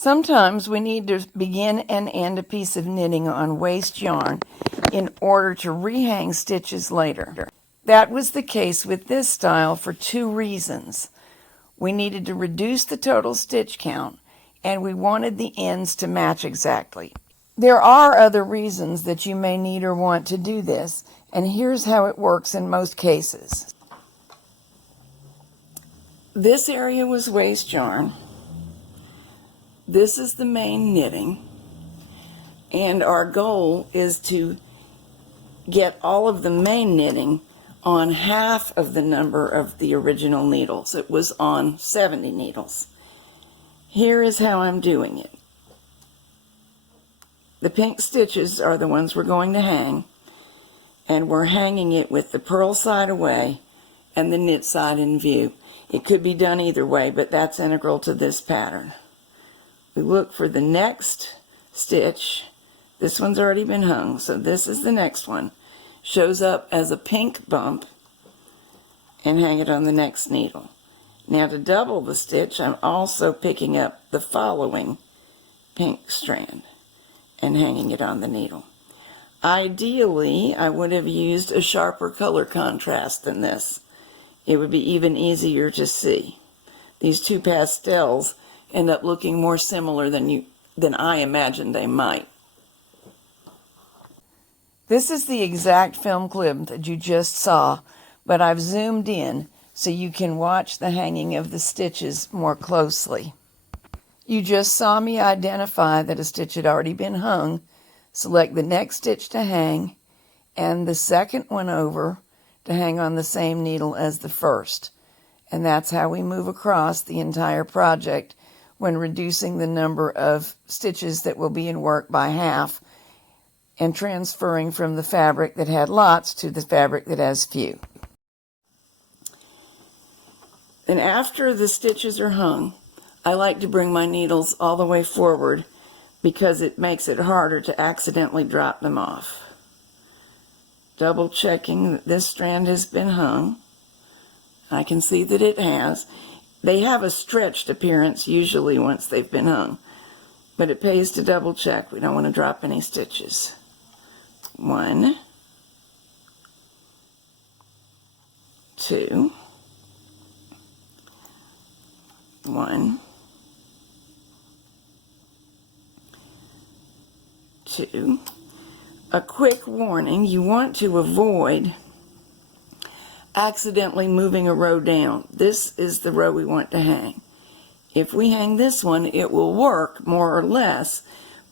Sometimes we need to begin and end a piece of knitting on waste yarn in order to rehang stitches later. That was the case with this style for two reasons. We needed to reduce the total stitch count, and we wanted the ends to match exactly. There are other reasons that you may need or want to do this, and here's how it works in most cases. This area was waste yarn. This is the main knitting, and our goal is to get all of the main knitting on half of the number of the original needles. It was on 70 needles. Here is how I'm doing it. The pink stitches are the ones we're going to hang, and we're hanging it with the purl side away and the knit side in view. It could be done either way, but that's integral to this pattern. We look for the next stitch. This one's already been hung, so this is the next one. Shows up as a pink bump, and hang it on the next needle. Now to double the stitch, I'm also picking up the following pink strand and hanging it on the needle. Ideally, I would have used a sharper color contrast than this. It would be even easier to see. These two pastels end up looking more similar than I imagined they might. This is the exact film clip that you just saw, but I've zoomed in so you can watch the hanging of the stitches more closely. You just saw me identify that a stitch had already been hung, select the next stitch to hang, and the second one over to hang on the same needle as the first. And that's how we move across the entire project when reducing the number of stitches that will be in work by half and transferring from the fabric that had lots to the fabric that has few. Then after the stitches are hung, I like to bring my needles all the way forward because it makes it harder to accidentally drop them off. Double checking that this strand has been hung. I can see that it has. They have a stretched appearance usually once they've been hung, but it pays to double check. We don't want to drop any stitches. 1, 2, 1, 2. A quick warning, you want to avoid accidentally moving a row down. This is the row we want to hang. If we hang this one, it will work more or less,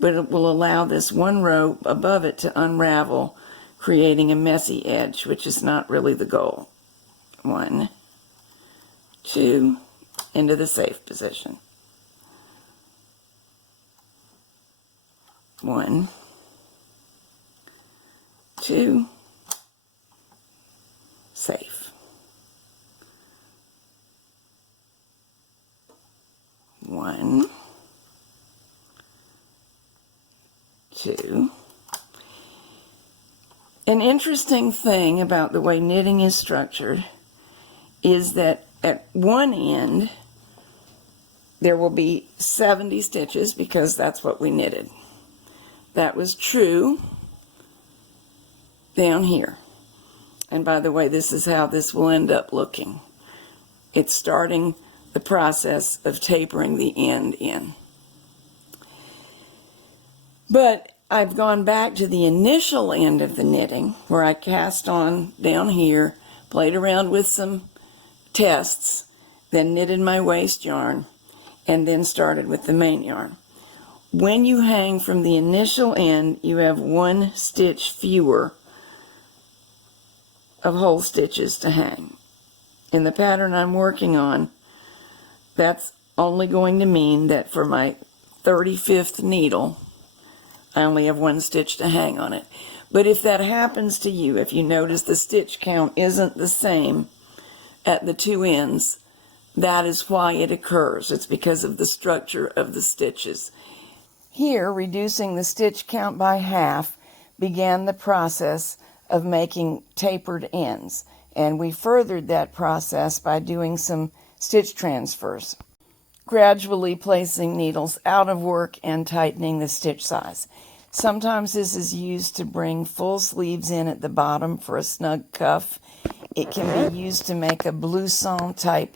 but it will allow this one row above it to unravel, creating a messy edge, which is not really the goal. 1, 2, into the safe position. 1, 2, safe. 1, 2. An interesting thing about the way knitting is structured is that at one end there will be 70 stitches because that's what we knitted. That was true down here. And by the way, this is how this will end up looking. It's starting the process of tapering the end in. But I've gone back to the initial end of the knitting where I cast on down here, played around with some tests, then knitted my waste yarn, and then started with the main yarn. When you hang from the initial end, you have 1 stitch fewer of whole stitches to hang. In the pattern I'm working on, that's only going to mean that for my 35th needle, I only have 1 stitch to hang on it. But if that happens to you, if you notice the stitch count isn't the same at the two ends, that is why it occurs. It's because of the structure of the stitches. Here, reducing the stitch count by half began the process of making tapered ends, and we furthered that process by doing some stitch transfers. gradually placing needles out of work and tightening the stitch size. Sometimes this is used to bring full sleeves in at the bottom for a snug cuff. It can be used to make a blouson type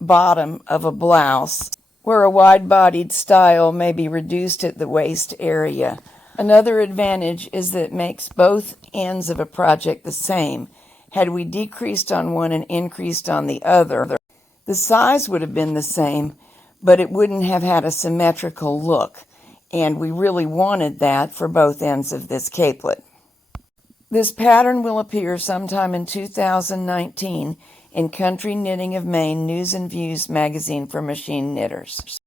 bottom of a blouse, where a wide-bodied style may be reduced at the waist area. Another advantage is that it makes both ends of a project the same. Had we decreased on one and increased on the other, the size would have been the same, but it wouldn't have had a symmetrical look, and we really wanted that for both ends of this capelet. This pattern will appear sometime in 2019 in Country Knitting of Maine News and Views magazine for machine knitters.